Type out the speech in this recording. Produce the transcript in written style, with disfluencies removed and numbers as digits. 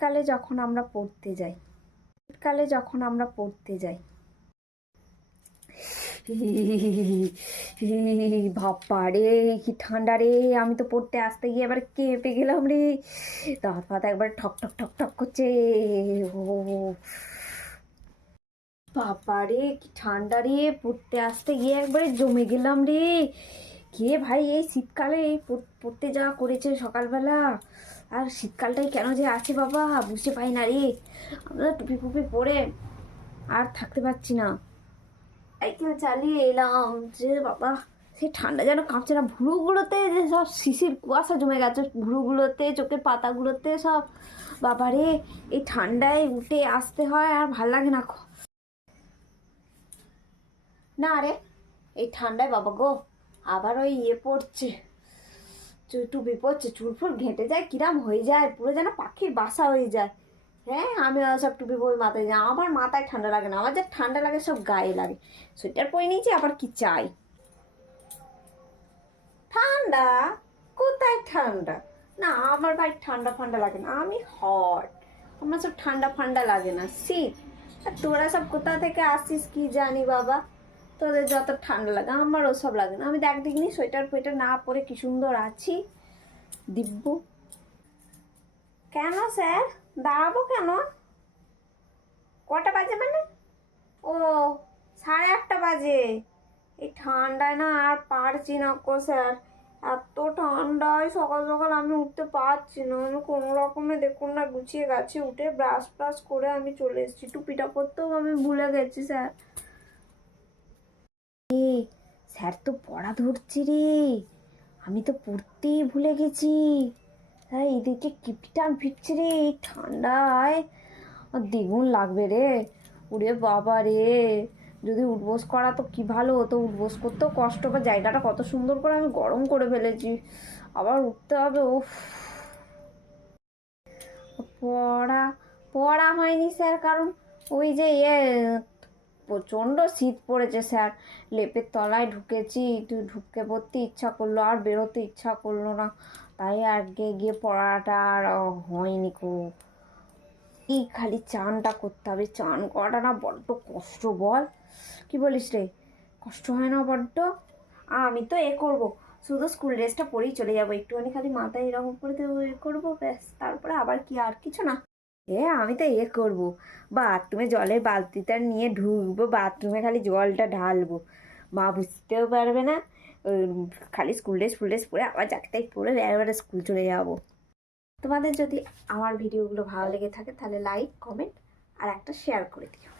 শীতকালে যখন আমরা পড়তে যাই বাবা রে কি ঠান্ডা রে, আমি তো পড়তে আসতে গিয়ে এবার কেঁপে গেলাম রে, দাঁত ফাত একবার ঠক ঠক ঠক ঠক করছে। ও বাবা রে কি ঠান্ডা রে, পড়তে আসতে গিয়ে একবারে জমে গেলাম রে। কে ভাই এই শীতকালে পড়তে যাওয়া করেছে সকালবেলা, আর শীতকালটাই কেন যে আছে বাবা বুঝতে পাই না রে। আমরা টুপি ফুপি পরে আর থাকতে পারছি না, সাইকেল চালিয়ে এলাম যে বাবা সে ঠান্ডা যেন কাঁপছে না, ভুরুগুলোতে যে সব শিশির কুয়াশা জমে গেছে, ভুরুগুলোতে চোখের পাতাগুলোতে সব। বাবারে এই ঠান্ডায় উঠে আসতে হয় আর ভাল লাগে না। না রে এই ঠান্ডায় বাবা গো আবার ওই পড়ছে, টুপি পড়ছে, চুল ফুল ঘেঁটে যায়, কিরাম হয়ে যায়, পুরো যেন পাখির বাসা হয়ে যায়। হ্যাঁ আমি সব টুপি পরে মাথায় যাই, আমার মাথায় ঠান্ডা লাগে না, আমার যা ঠান্ডা লাগে সব গায়ে লাগে। সোয়েটার পরে নিয়েছি আবার কি চাই। ঠান্ডা কোথায় ঠান্ডা, না আমার ভাই ঠান্ডা ফান্ডা লাগে না, আমি হট, আমার সব ঠান্ডা ফান্ডা লাগে না, শীত। আর তোরা সব কোথা থেকে আসিস কি জানি বাবা, তোদের যত ঠান্ডা লাগে আমার ওসব লাগে না। আমি দেখিনি সোয়েটার ফোয়েটার না পরে কি সুন্দর আছি দিব্য। কেন স্যার দাঁড়াবো কেন, কটা বাজে মানে? ও 8:30 বাজে, এই ঠান্ডায় না আর পারছি না কো স্যার, এত ঠান্ডায় সকাল সকাল আমি উঠতে পারছি না। আমি কোনো রকমে দেখুন না গুছিয়ে গাছে উঠে ব্রাশ ফ্রাশ করে আমি চলে এসেছি, টুপিটা করতেও আমি ভুলে গেছি স্যার। স্যার তো পড়া ধরছি রে, আমি তো পড়তেই ভুলে গেছি। হ্যাঁ এদিকে কিপটান ফিরছে রে এই ঠান্ডায়, দ্বিগুণ লাগবে রে। ওরে বাবা রে, যদি উঠবোস করা তো কি ভালো হতো, উঠবোস করতেও কষ্ট, বা জায়গাটা কত সুন্দর করে আমি গরম করে ফেলেছি, আবার উঠতে হবে। ও পড়া পড়া হয়নি স্যার, কারণ ওই যে প্রচণ্ড শীত পড়েছে স্যার, লেপের তলায় ঢুকেছি, ঢুকে পড়তে ইচ্ছা করলো আর বেরোতে ইচ্ছা করলো না, তাই আগে গিয়ে পড়াটা আর হয়নি খুব। এই খালি চানটা করতে হবে, চান করাটা না বড্ড কষ্ট, বল কি বলিস রে, কষ্ট হয় না বড্ড? আমি তো করবো, শুধু স্কুল ড্রেসটা পরেই চলে যাবো, একটুখানি খালি মাথায় এরকম করে তো করবো ব্যাস, তারপরে আবার কি আর কিছু না। আমি তো করবো, বাথরুমে জলের বালতিটা নিয়ে ঢুকবো, বাথরুমে খালি জলটা ঢালবো, মা বুঝতেও পারবে না। খালি স্কুল ড্রেস ফুল ড্রেস পরে আবার যাকে তাই পরে একবারে স্কুল চলে যাবো। তোমাদের যদি আমার ভিডিওগুলো ভালো লেগে থাকে তাহলে লাইক কমেন্ট আর একটা শেয়ার করে দিও।